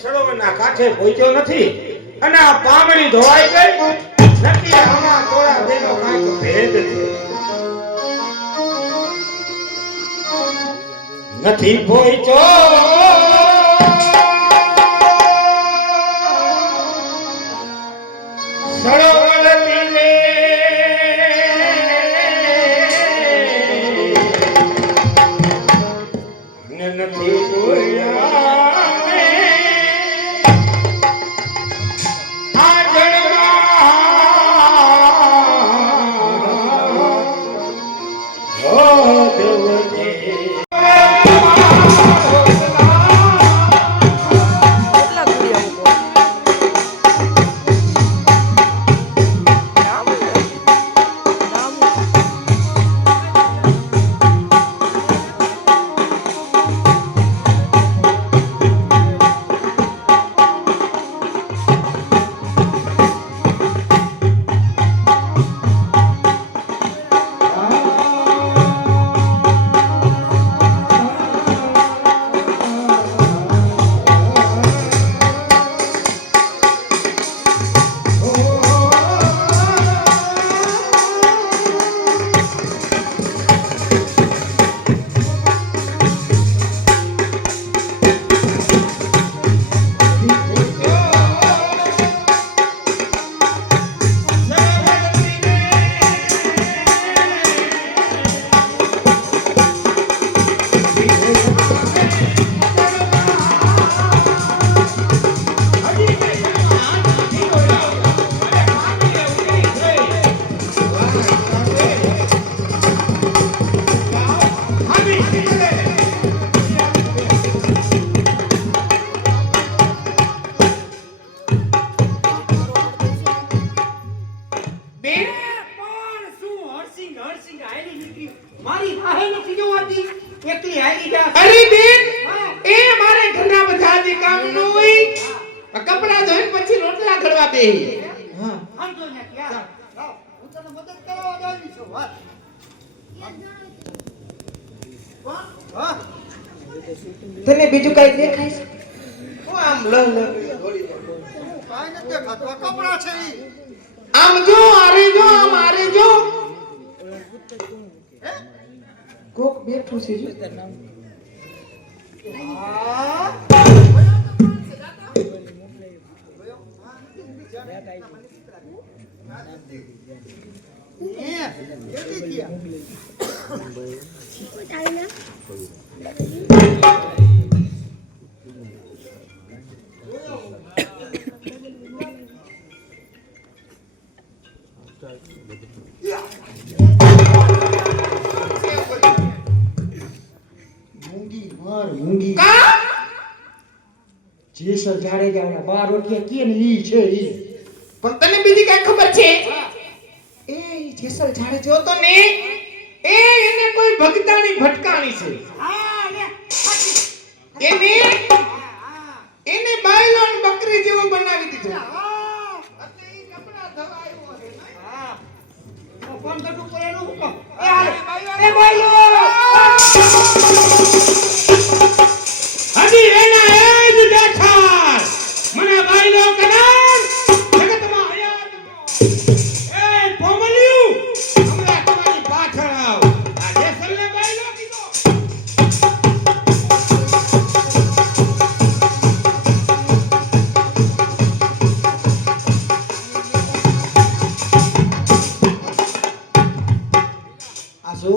સરોવરના કાંઠે પહોંચ્યો નથી અને આ પામણી ધોવાઈ ગઈ નક્કી આમાં થોડા દેનો કાંઈક ભેદ છે નથી પહોંચ્યો સરોવર તીરે નથી જોયા તને બીજું કઈ દેખાય છે? હું આમ લ કાઈ નથી દેખાતું આ કપડા છે ઈ આમ જો આરે જો આમ આરે જો કોક બેઠું છે જો આ મૂંગી જેસલ જાડેજા 12 રોટિયા કે ને ઈ છે ઈ પણ તને બીજી કઈ ખબર છે એ જેસલ જાડેજો તો ને એને કોઈ ભગતાણી ભટકાણી છે હા લે એને બાયલોન બકરી જેવો બનાવી દીધો હા એટલે ઈ કપડા ધવાયો છે હા કોણ કટુ કરેલું હુકમ એ ભાઈઓ હજી એના એ જ દેખાય મને બાયલો કનાર જગતમાં હયાત એ પોમલ્યું હમણાં તમારી પાછળ આવ આ જેસલને બાયલો કીધો આસુ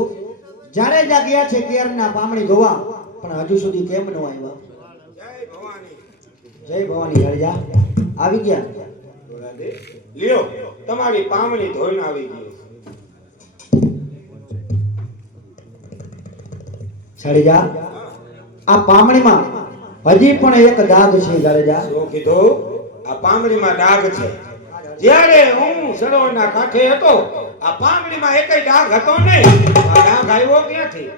જાડેજા ગયા છે કેરના પામણી ધોવા પણ હજુ સુધી કેમ ન આવ્યા જય ભવાની જાડેજા આવી ગયા લ્યો તમારી પામણી ધોઈને આવી ગઈ જાડેજા આ પામણીમાં હજી પણ એક દાગ છે જાડેજા શું કીધું આ પામણીમાં ડાઘ છે જ્યારે હું સરોવરના કાંઠે હતો આ પામણીમાં એકય ડાઘ હતો નહીં આ ડાઘ આવ્યો ક્યાંથી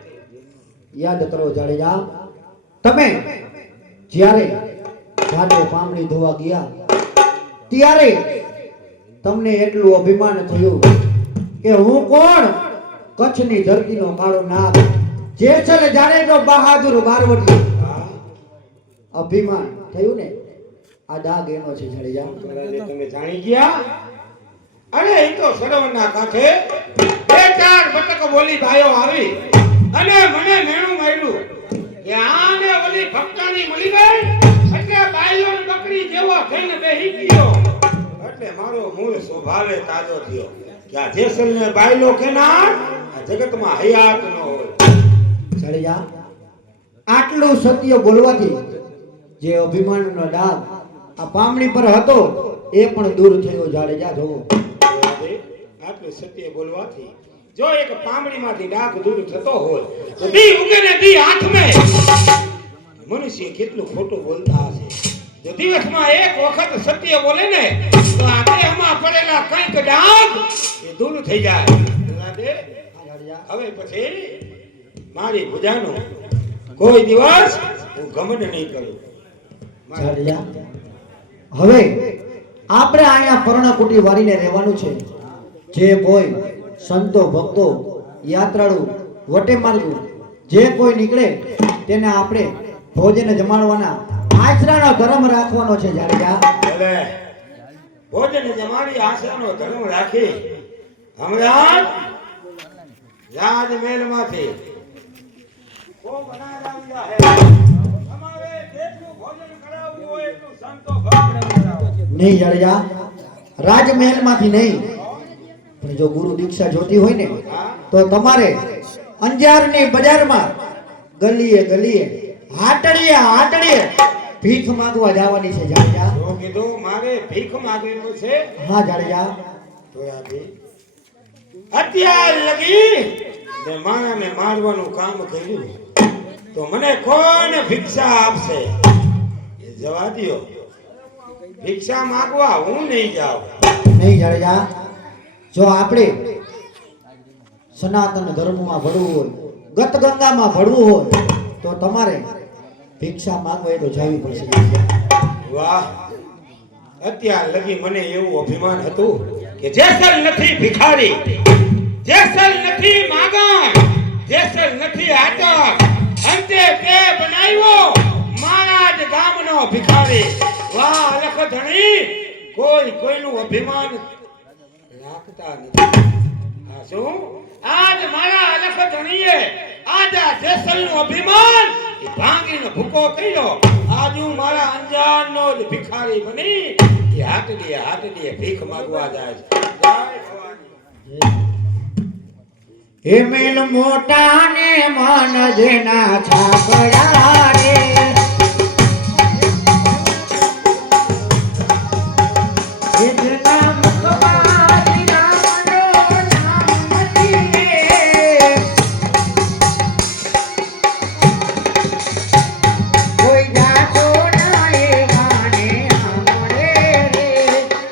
યાદ કરો જાડેજા તમે જ્યારે જાતે પામણી ધોવા ગયા ત્યારે તમને એટલું અભિમાન થયું કે હું કોણ કચ્છની ધરતીનો કાળો નાગ જેસલ જાડેજો બહાદુર બારવટી અભિમાન થયું ને આ દાગ એનો છે જાડેજા. મહારાજે તમે જાણી ગયા? અરે એ તો સરોવરના કાંઠે બે ચાર બટક બોલી ભાઈઓ આવી અને મને મેણું માર્યું કે આને ઓલી ભક્તાની મળી ગઈ એટલે બાઈઓ બકરી જેવો થઈને બેહી ગયો. એટલે મારો મૂળ સ્વભાવે તાજો થયો કે આ જેસલને બાયલો કેનાર આ જગતમાં હયાત ન હોય. જાડેજા, આટલું સત્ય બોલવાથી જે અભિમાનનો દાગ આ પામણી પર હતો એ પણ દૂર થયો. જાડેજા જોવો, આટલું સત્ય બોલવાથી જો એક પામડીમાંથી ડાઘ દૂર થતો હોય તો દી ઉગે ને દી હાથમાં મનુષ્ય કેટલું ખોટું બોલતા હશે. જો દિવસમાં એક વખત સત્ય બોલે ને તો આ દેહમાં પડેલા કંઈક ડાઘ એ દૂર થઈ જાય. હવે પછી મારી ભુજાનો કોઈ દિવસ હું ઘમંડ નહીં કરું. જાડેજા, હવે આપણે અહીંયા પર્ણકુટી વારીને રહેવાનું છે. જે કોઈ સંતો ભક્તો યાત્રાળુ વટે માર્ગુ જે કોઈ નીકળે તેને આપણે ભોજન જમાડવાના આશરાનો ધર્મ રાખવાનો છે. જાડેજા, ભલે ભોજન જમાડી આશરાનો ધર્મ રાખી હમણાં રાજમહેલમાંથી કો બનાવી આવ્યા હે. તમારે જેટલું ભોજન કરાવવું હોય એટલું સંતો ભક્તોને કરાવો. નહીં જાડેજા, રાજમહેલમાંથી નહીં, પણ જો ગુરુ દીક્ષા જોતી હોય ને તો તમારે અંજારની બજારમાં ગલીએ ગલીએ હાટડીએ હાટડીએ ભીખ માંગવા જવાની છે. જાડેજા, જો કીધું મારે ભીખ માંગવી છે. હા જાડેજા, તો યાદી અત્યાર લગી મેં માણાને મારવાનું કામ કર્યું તો મને કોણ ભિક્ષા આપશે? એ જવા દ્યો. ભિક્ષા માંગવા હું નહીં જાઉં. નહીં જાડેજા, જો આપણે સનાતન ધર્મમાં ભળવું હોય, ગત ગંગામાં ભળવું હોય તો તમારે ભિક્ષા માંગવા એ તો જવી પડશે. વાહ, અત્યાર લગી મને એવું અભિમાન હતું કે જેસલ નથી ભિખારી, જેસલ નથી માગણ, જેસલ નથી આટક, અંતે તે બનાવ્યો મારા જ ગામનો ભિખારી. વાહ અલખ ધણી, કોઈ કોઈનું અભિમાન રાખતા નથી. આ શું આજ મારા અલખ ધણીએ આજ આ જેસલનું અભિમાન એ ભાંગીને ભૂકો કર્યો. આજ હું મારા અંજાનનો જ ભિખારી બની એ હાટડીએ ભીખ માંગવા જાય છે. જય ભવાની. હે મેલ મોટા ને મન જેના છાપડા રે, હે જેના મુખમાં રામનો નામ નથી રે, કોઈ જાતો ના એવાને આમળે રે,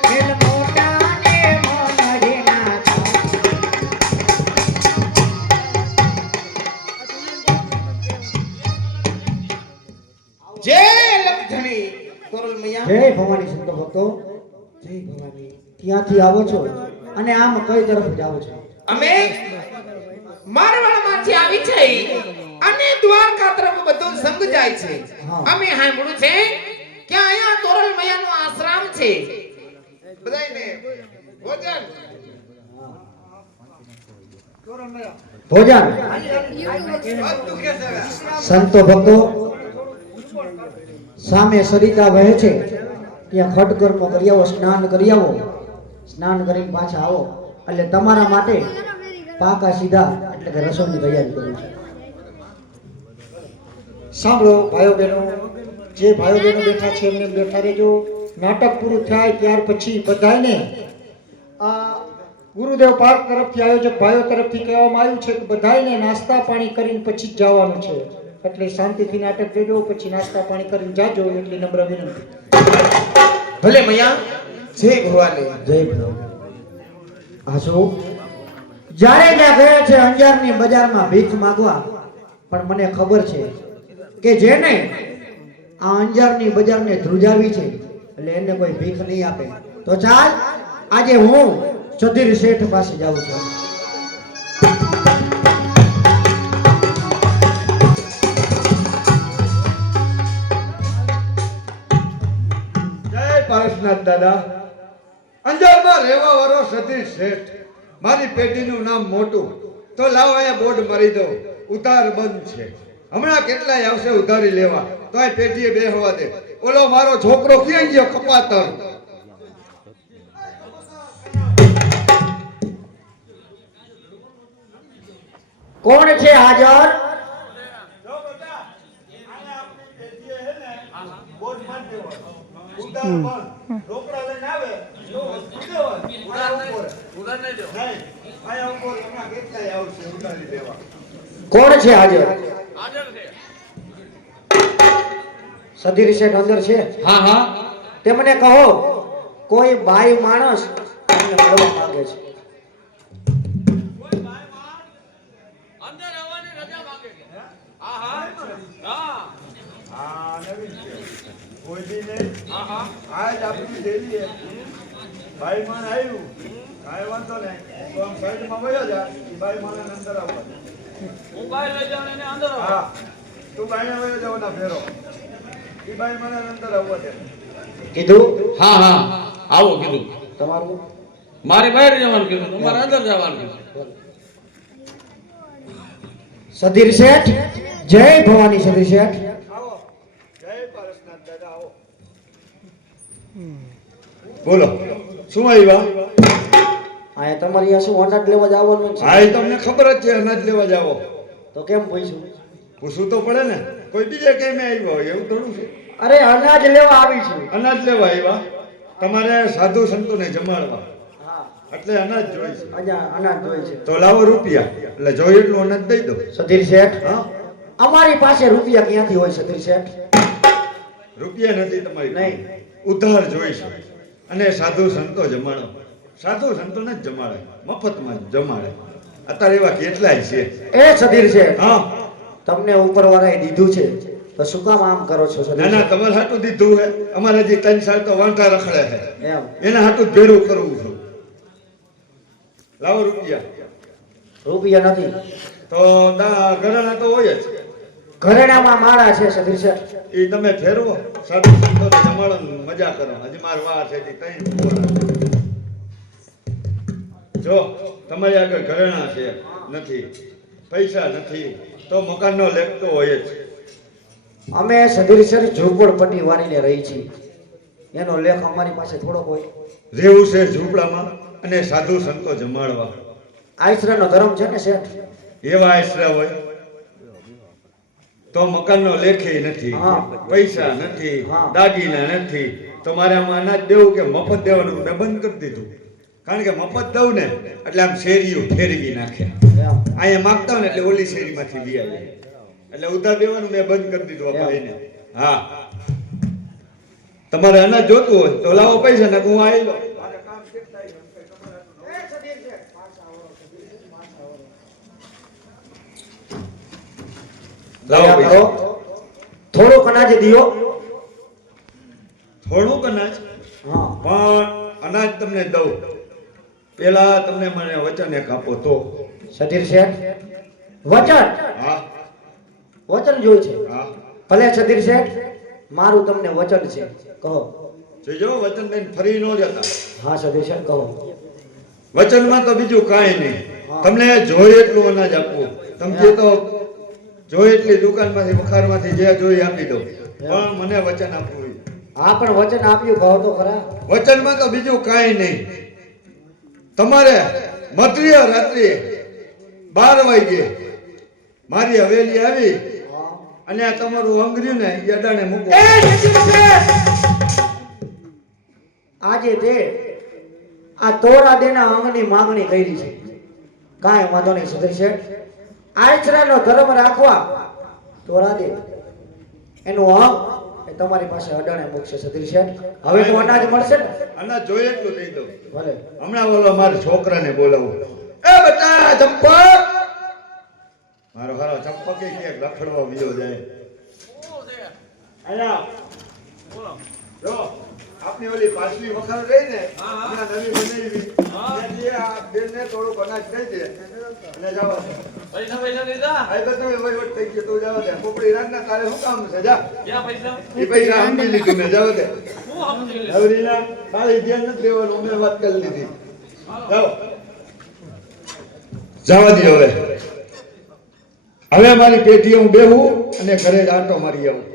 મેલ મોટા ને મન જેના જય લખધણી કોરલ મૈયા. જય ભવાની સંતો ભક્તો, જય ભવાની. ક્યાંથી આવો છો અને આમ કઈ તરફ જાઓ છો? અમે મારવાડમાંથી આવી છે અને દ્વારકા તરફ બધું સંગ જાય છે. હા. અમે સાંભળ્યું છે કે અહીંયા તોરલ મૈયાનો આશ્રમ છે. બધાયને ભોજન ભોજન બધું કે છે. સંતો ભક્તો, સામે સરિતા વહે છે ત્યાં ખડકર્મ કરી આવો, સ્નાન કરી આવો. સ્નાન કરીને પાછા આવો એટલે તમારા માટે પાકા સીધા એટલે કે રસોઈની તૈયારી કરું છું. સાંભળો ભાઈઓ બહેનો, જે ભાઈઓ બહેનો બેઠા છે એમને બેઠા રહેજો. નાટક પૂરું થાય ત્યાર પછી બધાને આ ગુરુદેવ પાર્ક તરફથી આયોજક ભાઈઓ તરફથી કહેવામાં આવ્યું છે કે બધાને નાસ્તા પાણી કરીને પછી જ જવાનું છે. એટલે શાંતિથી નાટક જોજો, પછી નાસ્તા પાણી કરીને જાજો એટલી નમ્ર વિનંતી. ભલે મૈયા, જય ભવાની. જય ભગવાન. આસો જ્યારે ત્યાં ગયા છે અંજારની બજારમાં ભીખ માંગવા, પણ મને ખબર છે કે જેને આ અંજારની બજારને ધ્રુજાવી છે એટલે એને કોઈ ભીખ નહીં આપે. તો ચાલ આજે હું સુધીર શેઠ પાસે જાઉં છું. જય દાદા, અંજારમાં રહેવા વાળો સતીશ શેઠ, મારી પેઢીનું નામ મોટું, તો લાવો અહીંયા બોર્ડ મારી દો, ઉધાર બંધ છે. હમણાં કેટલાય આવશે ઉધારી લેવા, તો આ પેઢીએ બેહવા દે. ઓલો મારો છોકરો ક્યાં ગયો કપાતર? કોણ છે હાજર? કોણ છે હાજર? સધીર શેઠ અંદર છે? હા હા, તેમને કહો કોઈ બાઈ માણસ તમને મળવા માંગે છે. કોઈ દી ને આજ આપણી ડેલી ભાઈ માન આવ્યું, કાંઈ વાંધો નહીં, તો આમ સાઈડમાં વયો જા, એ ભાઈ માને અંદર આવવા દે. હું બાય લઈ જાઉં એને અંદર આવો. હા, તું બાઈને વયો જવાના ફેરો, એ ભાઈ માને અંદર આવવા દે. કીધું? હા હા, આવો કીધું. તમારું મારી બહાર જવાનું કીધું, તમારે અંદર જવાનું કીધું. સધીર શેઠ, જય ભવાની. સધીર શેઠ, આવો. જય પારસનાથ દાદા, આવો. બોલો, શું આવ્યા? આયા તમારી આ શું અનાજ લેવા જવાનું છે? હા, એ તમને ખબર જ છે, અનાજ લેવા જાવો તો કેમ પૂછ્યું? પૂછવું તો પડે ને, કોઈ બીજે કેમ આવ્યો હોય એવું થોડું છે. અરે અનાજ લેવા આવી છું. અનાજ લેવા આવ્યા, તમારે સાધુ સંતોને જમાડવા, હા, એટલે અનાજ જોઈએ છે. અજા અનાજ જોઈએ છે. તો લાવો રૂપિયા, એટલે જોઈએ એટલું અનાજ દઈ દો. સધીર શેઠ, હા, અમારી પાસે રૂપિયા ક્યાંથી હોય? સધીર શેઠ, રૂપિયા નથી તમારી પાસે. નહીં. ઉધાર જોઈ છે, અને સાધુ સંતો જમાડો. સાધુ સંતોને જ જમાડે, મફતમાં જ જમાડે. અત્યારે એવા કેટલાય છે. એ સધીર શેઠ, હા, તમને ઉપરવાળાએ દીધું છે તો શું કામ આમ કરો છો? સધીર ના ના, શેઠ? તમારે હાટું દીધું હે. અમારે હજી 3 સાલ તો વાંઢા રખડે છે, એમ એના હાટું જ ભેરું કરવું છું. લાવો રૂપિયા. રૂપિયા નથી તો ઘરેણા તો હોય જ, ઘરેણામાં માળા છે. સધીર શેઠ, એ તમે ફેરવો, સાધુ સંતોને જમાડો ને મજા કરો. હજી માર વાર છે, હજી 3 વર્ષ. જો તમારી આગળ ઘરેણા છે નથી, પૈસા નથી, તો મકાનનો લેખ તો હોય જ. અમે સધીર શેઠ ઝૂંપડપટ્ટી વાળીને રહી છીએ, એનો લેખ અમારી પાસે થોડોક હોય. રહેવું છે ઝૂંપડામાં અને સાધુ સંતો જમાડવા. આશ્રયનો ધર્મ છે ને શેઠ? એવા આશરા હોય તો મકાનનો લેખે નથી, હા. પૈસા નથી, હા. દાગીના નથી, તો મારે આમાં અનાજ દેવું કે મફત દેવાનું મેં બંધ કરી દીધું. કારણ કે મફત દઉં ને એટલે આમ શેરીઓ ફેરવી નાખે. એમ. અહીંયા માગતા હોય ને એટલે ઓલી શેરીમાંથી લઈ આવે, એટલે ઉધાર દેવાનું મેં બંધ કરી દીધું આ ભાઈને. હા, તમારે અનાજ જોતું હોય તો લાવો પૈસા, ને હું આવી લો. લાવો દયા પૈસા. કરો, થોડુંક અનાજ દિયો. થોડુંક અનાજ, હા, પણ અનાજ તમને દઉં, પેલા તમને મને વચન એક આપો તો. સધીર શેઠ, વચન? હા વચન જોઈ છે. હા, ભલે સધીર શેઠ, મારું તમને વચન છે, કહો. જોજો વચન દઈને ફરી ન જતા. હા સધીર શેઠ, કહો. વચનમાં તો બીજું કાંઈ નહીં, હા. તમને જોઈએ એટલું અનાજ આપવું. તમે જે તો જોઈએ એટલી દુકાનમાંથી વખારમાંથી જે જોઈએ આપી દો, પણ મને વચન આપવું. હા, પણ વચન આપ્યું, કહો તો ખરા. વચનમાં તો બીજું કાંઈ નહીં. તમારે મધ્ય રાત્રિએ 12 વાગ્યે મારી હવેલી આવી અને આ તમારું અંગર્યું ને એ અડાણે મૂકો. એ સધીર શેઠ! આજે તે આ તોરા દેના અંગની માંગણી કરી છે. કાંઈ વાંધો નહીં સધીર શેઠ, આચરાનો ધર્મ રાખવા તોરા દે એનું અંગ એ તમારી પાસે અડાણે મૂકશે. સધીર શેઠ, હવે તો અનાજ મળશે ને? અનાજ જોઈએ એટલું દઈ દો. ભલે. હમણાં ઓલો મારા છોકરાને બોલાવું. એ બેટા ચંપક, મારો હારો ચંપક ક્યાંક રખડવા વિયો જાય. આયા જો આપની ઓલી પાછલી વખાર રહી ને, હમણાં નવી બનાવી, ત્યાંથી આ બેનને થોડુંક અનાજ દઈ દે અને જવા દે. પૈસા દીધા? આ બધું વહીવટ થઈ ગયો, તું જવા દે. પોપડી રાતના તારે શું કામ છે? જા, ક્યાં પૈસા? એ પૈસા સમજી લીધું મેં, જવા દે. હું હું સમજી લઈશ. નવરીના તાળી ધ્યાન નથી દેવાનું, અમે વાત કરી લીધી. જાઓ. જવા દો હવે. હવે મારી પેટીએ હું બેહું અને ઘરે આંટો મારી આવું.